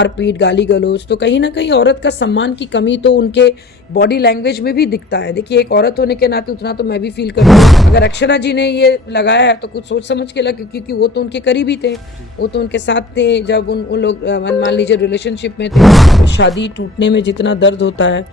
मारपीट, गाली गलौज, तो कहीं ना कहीं औरत का सम्मान की कमी तो उनके बॉडी लैंग्वेज में भी दिखता है। देखिए, एक औरत होने के नाते उतना तो मैं भी फील करती हूँ। अगर अक्षरा जी ने ये लगाया है तो कुछ सोच समझ के लगा, क्योंकि वो तो उनके करीबी थे, वो तो उनके साथ थे जब उन लोग मान लीजिए रिलेशनशिप में थे। शादी टूटने में जितना दर्द होता है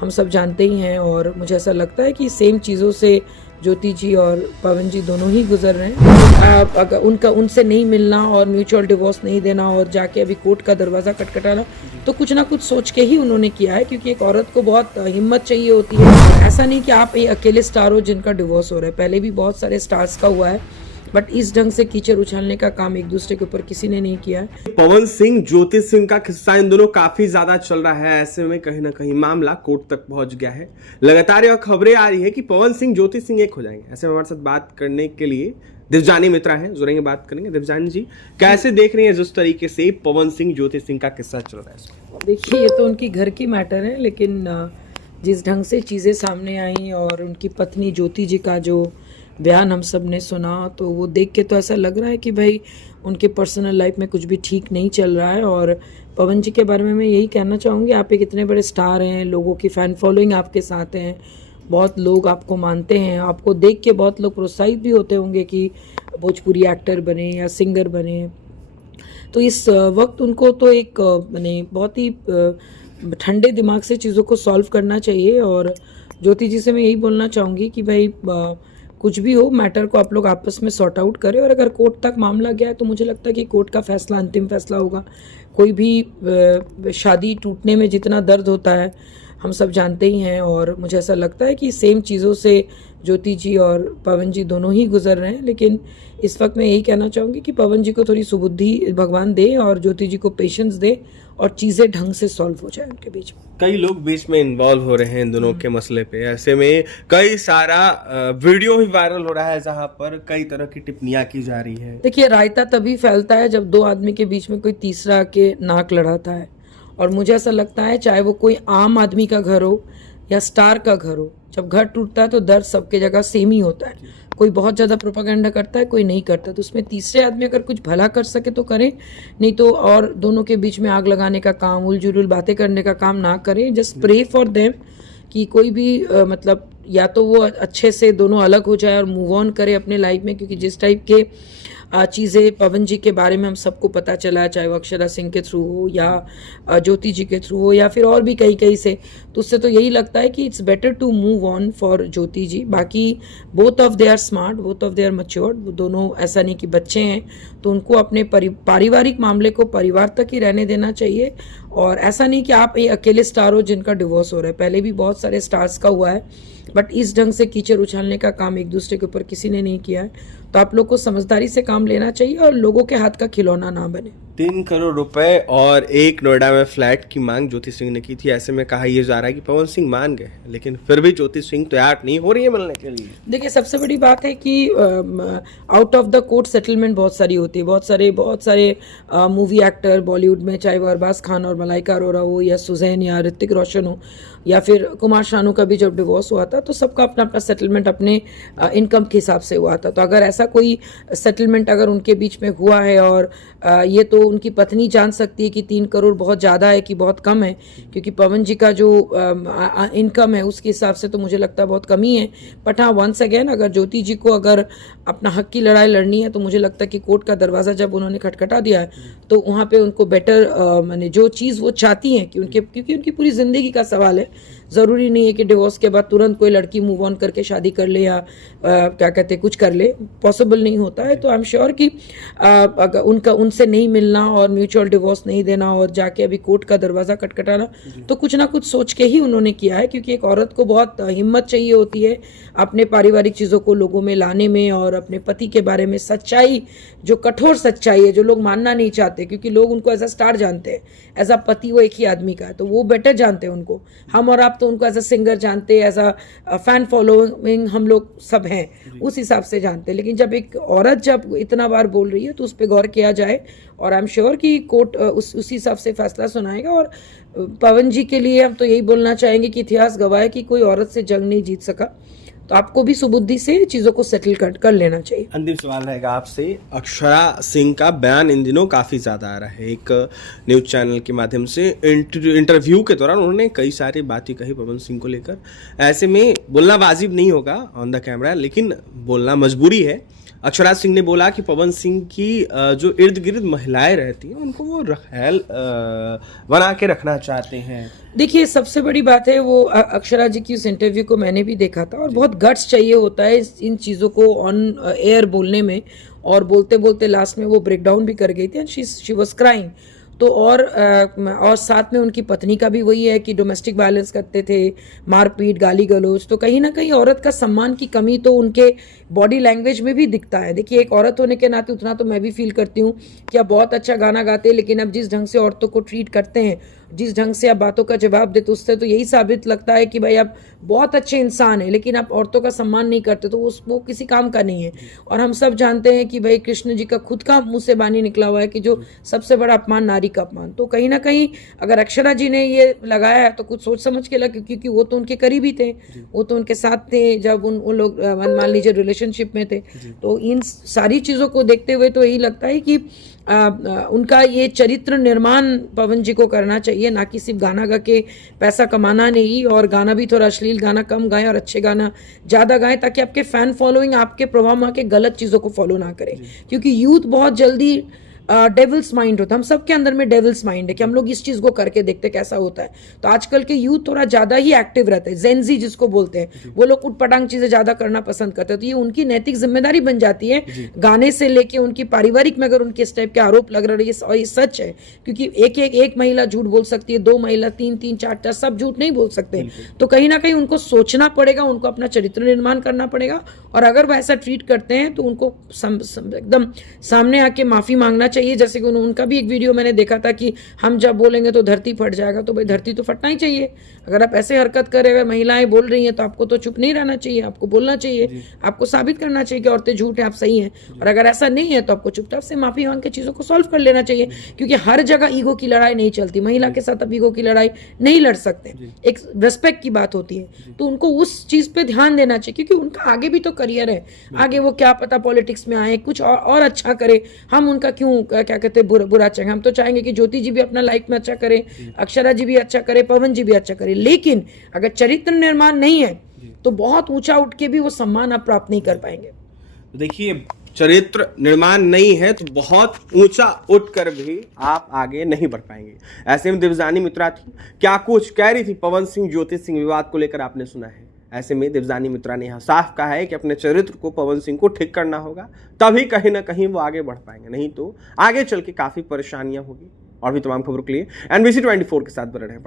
हम सब जानते ही हैं, और मुझे ऐसा लगता है कि सेम चीज़ों से ज्योति जी और पवन जी दोनों ही गुजर रहे हैं। अगर उनसे नहीं मिलना और म्यूचुअल डिवोर्स नहीं देना और जाके अभी कोर्ट का दरवाज़ा खटखटाना, तो कुछ ना कुछ सोच के ही उन्होंने किया है, क्योंकि एक औरत को बहुत हिम्मत चाहिए होती है। ऐसा नहीं कि आप ये अकेले स्टार हो जिनका डिवोर्स हो रहा है, पहले भी बहुत सारे स्टार्स का हुआ है, बट इस ढंग से कीचड़ उछालने का काम एक दूसरे के ऊपर किसी ने नहीं किया है। पवन सिंह ज्योति सिंह का किस्सा इन दोनों काफी ज्यादा चल रहा है। ऐसे में कहीं ना कहीं मामला कोर्ट तक पहुंच गया है। लगातार यह खबरें आ रही है कि पवन सिंह ज्योति सिंह एक हो जाएंगे। ऐसे में हमारे साथ बात करने के लिए दिव्जानी मित्रा है, जुड़ेंगे, बात करेंगे। दिव्जानी जी, कैसे देख रही है जिस तरीके से पवन सिंह ज्योति सिंह का किस्सा चल रहा है? देखिए, ये तो उनकी घर की मैटर है, लेकिन जिस ढंग से चीज़ें सामने आई और उनकी पत्नी ज्योति जी का जो बयान हम सब ने सुना, तो वो देख के तो ऐसा लग रहा है कि भाई उनके पर्सनल लाइफ में कुछ भी ठीक नहीं चल रहा है। और पवन जी के बारे में मैं यही कहना चाहूँगी, आप एक इतने बड़े स्टार हैं, लोगों की फ़ैन फॉलोइंग आपके साथ हैं, बहुत लोग आपको मानते हैं, आपको देख के बहुत लोग प्रोत्साहित भी होते होंगे कि भोजपुरी एक्टर बने या सिंगर बने। तो इस वक्त उनको तो एक मैंने बहुत ही ठंडे दिमाग से चीज़ों को सॉल्व करना चाहिए। और ज्योति जी से मैं यही बोलना चाहूँगी कि भाई कुछ भी हो, मैटर को आप लोग आपस में सॉर्ट आउट करें, और अगर कोर्ट तक मामला गया है तो मुझे लगता है कि कोर्ट का फैसला अंतिम फैसला होगा। कोई भी शादी टूटने में जितना दर्द होता है हम सब जानते ही हैं, और मुझे ऐसा लगता है कि सेम चीज़ों से ज्योति जी और पवन जी दोनों ही गुजर रहे हैं। लेकिन इस वक्त मैं यही कहना चाहूँगी कि पवन जी को थोड़ी सुबुद्धि भगवान दे और ज्योति जी को पेशेंस दे, और चीज़ें ढंग से सॉल्व हो जाए उनके बीच में। कई लोग बीच में इन्वॉल्व हो रहे हैं इन दोनों के मसले पे। ऐसे में कई सारा वीडियो भी वायरल हो रहा है जहां पर कई तरह की टिप्पणियां की जा रही है। देखिए, रायता तभी फैलता है जब दो आदमी के बीच में कोई तीसरा के नाक लड़ाता है, और मुझे ऐसा लगता है चाहे वो कोई आम आदमी का घर हो या स्टार का घर हो, जब घर टूटता है तो दर्द सबके जगह सेम ही होता है। कोई बहुत ज़्यादा प्रोपागेंडा करता है, कोई नहीं करता, तो उसमें तीसरे आदमी अगर कुछ भला कर सके तो करें, नहीं तो और दोनों के बीच में आग लगाने का काम, उलझुल बातें करने का काम ना करें। जस्ट प्रे फॉर देम कि कोई भी मतलब या तो वो अच्छे से दोनों अलग हो जाए और मूव ऑन करे अपने लाइफ में, क्योंकि जिस टाइप के चीज़ें पवन जी के बारे में हम सबको पता चला, चाहे वो अक्षरा सिंह के थ्रू हो या ज्योति जी के थ्रू हो या फिर और भी कई से, तो उससे तो यही लगता है कि it's better to move on for Jyoti ji. बाकी both of they are smart, both of they are matured, वो दोनों ऐसा नहीं कि बच्चे हैं, तो उनको अपने पारिवारिक मामले को परिवार तक ही रहने देना चाहिए। और ऐसा नहीं कि आप ये अकेले स्टार हो जिनका डिवोर्स हो रहा है, पहले भी बहुत सारे स्टार्स का हुआ है, बट इस ढंग से कीचड़ उछालने का काम एक दूसरे के ऊपर किसी ने नहीं किया है। तो आप लोग को समझदारी से काम लेना चाहिए और लोगों के हाथ का खिलौना ना बने। 3 करोड़ रुपए और एक नोएडा में फ्लैट की मांग ज्योति सिंह ने की थी। ऐसे में कहा यह जा रहा है कि पवन सिंह मान गए, लेकिन फिर भी ज्योति सिंह तैयार नहीं हो रही है मिलने के लिए। देखिए, सबसे बड़ी बात है कि out of the court settlement बहुत सारी होती है। बहुत सारे मूवी एक्टर बॉलीवुड में, चाहे वो अरबाज खान और मलाइका अरोरा हो या सुजैन या ऋतिक रोशन हो या फिर कुमार शानू का भी जब डिवोर्स हुआ था, तो सबका अपना अपना सेटलमेंट अपने इनकम के हिसाब से हुआ था। तो अगर ऐसा कोई सेटलमेंट अगर उनके बीच में हुआ है, और ये तो उनकी पत्नी जान सकती है कि 3 करोड़ बहुत ज़्यादा है कि बहुत कम है, क्योंकि पवन जी का जो इनकम है उसके हिसाब से तो मुझे लगता है बहुत कमी है। बट हाँ, वंस अगेन, अगर ज्योति जी को अगर अपना हक की लड़ाई लड़नी है, तो मुझे लगता है कि कोर्ट का दरवाज़ा जब उन्होंने खटखटा दिया है, तो वहाँ पे उनको बेटर माने जो चीज़ वो चाहती हैं कि क्योंकि उनकी पूरी ज़िंदगी का सवाल है। ज़रूरी नहीं है कि डिवोर्स के बाद तुरंत कोई लड़की मूव ऑन करके शादी कर ले या क्या कहते कुछ कर ले, पॉसिबल नहीं होता है। तो आई एम श्योर कि अगर उनसे नहीं मिलना और म्यूचुअल डिवोर्स नहीं देना और जाके अभी कोर्ट का दरवाज़ा खटखटाना, तो कुछ ना कुछ सोच के ही उन्होंने किया है, क्योंकि एक औरत को बहुत हिम्मत चाहिए होती है अपने पारिवारिक चीज़ों को लोगों में लाने में, और अपने पति के बारे में सच्चाई, जो कठोर सच्चाई है, जो लोग मानना नहीं चाहते, क्योंकि लोग उनको एज अ स्टार जानते हैं, एज अ पति वो एक ही आदमी का है, तो वो बेटर जानते हैं उनको। हम और आप तो उनको एज अ सिंगर जानते हैं, एज अ फैन फॉलोइंग हम लोग सब हैं, उस हिसाब से जानते हैं। लेकिन जब एक औरत जब इतना बार बोल रही है तो उस पर गौर किया जाए, और आई एम श्योर कि कोर्ट उस हिसाब से फैसला सुनाएगा। और पवन जी के लिए हम तो यही बोलना चाहेंगे कि इतिहास गवाह है कि कोई औरत से जंग नहीं जीत सका, तो आपको भी सुबुद्धि से चीज़ों को सेटल कर लेना चाहिए। अंतिम सवाल रहेगा आपसे, अक्षरा सिंह का बयान इन दिनों काफ़ी ज़्यादा आ रहा है। एक न्यूज़ चैनल के माध्यम से इंटरव्यू के दौरान उन्होंने कई सारी बातें कही पवन सिंह को लेकर। ऐसे में बोलना वाजिब नहीं होगा ऑन द कैमरा, लेकिन बोलना मजबूरी है। अक्षरा सिंह ने बोला कि पवन सिंह की जो इर्द गिर्द महिलाएं रहती हैं उनको वो रखैल बना के रखना चाहते हैं। देखिए, सबसे बड़ी बात है वो अक्षरा जी की उस इंटरव्यू को मैंने भी देखा था, और बहुत गट्स चाहिए होता है इन चीज़ों को ऑन एयर बोलने में, और बोलते बोलते लास्ट में वो ब्रेक डाउन भी कर गई थी एंड शी वाज क्राइंग। तो और साथ में उनकी पत्नी का भी वही है कि डोमेस्टिक वायलेंस करते थे, मारपीट, गाली गलौज। तो कहीं ना कहीं औरत का सम्मान की कमी तो उनके बॉडी लैंग्वेज में भी दिखता है। देखिए, एक औरत होने के नाते उतना तो मैं भी फील करती हूँ कि आप बहुत अच्छा गाना गाते हैं, लेकिन अब जिस ढंग से औरतों को ट्रीट करते हैं, जिस ढंग से आप बातों का जवाब देते, उससे तो यही साबित लगता है कि भाई आप बहुत अच्छे इंसान हैं, लेकिन आप औरतों का सम्मान नहीं करते, तो वो किसी काम का नहीं है। और हम सब जानते हैं कि भाई कृष्ण जी का खुद का मुंह से बानी निकला हुआ है कि जो सबसे बड़ा अपमान नारी का अपमान। तो कहीं ना कहीं अगर अक्षरा जी ने ये लगाया है तो कुछ सोच समझ के लगा, क्योंकि वो तो उनके करीबी थे, वो तो उनके साथ थे जब उन लोग मान लीजिए रिलेशनशिप में थे। तो इन सारी चीज़ों को देखते हुए तो यही लगता है कि उनका ये चरित्र निर्माण पवन जी को करना चाहिए, ना कि सिर्फ गाना गा के पैसा कमाना नहीं, और गाना भी थोड़ा अश्लील गाना कम गाएं और अच्छे गाना ज़्यादा गाएं, ताकि आपके फैन फॉलोइंग आपके प्रभाव में आके गलत चीज़ों को फॉलो ना करें। क्योंकि यूथ बहुत जल्दी डेविल्स माइंड होता है, हम सबके अंदर में डेविल्स माइंड है कि हम लोग इस चीज़ को करके देखते कैसा होता है। तो आजकल के यूथ थोड़ा ज़्यादा ही एक्टिव रहते हैं, जेनजी जिसको बोलते हैं, वो लोग उटपटांग चीज़ें ज़्यादा करना पसंद करते हैं। तो ये उनकी नैतिक जिम्मेदारी बन जाती है, गाने से लेके उनकी पारिवारिक में अगर उनके इस टाइप के आरोप लग रहे हैं, और ये सच है, क्योंकि एक महिला झूठ बोल सकती है, 2 महिला 3 4 सब झूठ नहीं बोल सकते। तो कहीं ना कहीं उनको सोचना पड़ेगा, उनको अपना चरित्र निर्माण करना पड़ेगा, और अगर वो ऐसा ट्रीट करते हैं तो उनको एकदम सामने आके माफ़ी मांगना चाहिए। जैसे कि उनका भी एक वीडियो मैंने देखा था कि हम जब बोलेंगे तो धरती फट जाएगा, तो भाई धरती तो फटना ही चाहिए। अगर आप ऐसे हरकत करें, अगर महिलाएं बोल रही हैं तो आपको तो चुप नहीं रहना चाहिए, आपको बोलना चाहिए, आपको साबित करना चाहिए कि औरतें झूठ है, आप सही हैं। और अगर ऐसा नहीं है तो आपको चुपचाप से माफी मांग के चीज़ों को सॉल्व कर लेना चाहिए, क्योंकि हर जगह ईगो की लड़ाई नहीं चलती। महिला के साथ आप ईगो की लड़ाई नहीं लड़ सकते, एक रेस्पेक्ट की बात होती है। तो उनको उस चीज़ पे ध्यान देना चाहिए, क्योंकि उनका आगे भी तो करियर है, आगे वो क्या पता पॉलिटिक्स में आए, कुछ और अच्छा करे। हम उनका क्यों क्या कहते हैं बुरा चाहेंगे? हम तो चाहेंगे कि ज्योति जी भी अपना लाइफ में अच्छा करे, अक्षरा जी भी अच्छा करे, पवन जी भी अच्छा करे। लेकिन अगर चरित्र निर्माण नहीं है तो बहुत ऊंचा उठ के भी वो सम्मान आप प्राप्त नहीं कर पाएंगे। देखिए, चरित्र निर्माण नहीं है तो बहुत ऊंचा उठकर भी आप आगे नहीं बढ़ पाएंगे। ऐसे में देवजानी मित्रा थी, क्या कुछ कह रही थी पवन सिंह ज्योति सिंह विवाद को लेकर आपने सुना है। ऐसे में देवजानी मित्रा ने यहाँ साफ कहा है कि अपने चरित्र को पवन सिंह को ठीक करना होगा, तभी कहीं ना कहीं वो आगे बढ़ पाएंगे, नहीं तो आगे चल के काफी परेशानियां होगी। और भी तमाम खबरों के लिए NBC 24 के साथ बने रहें।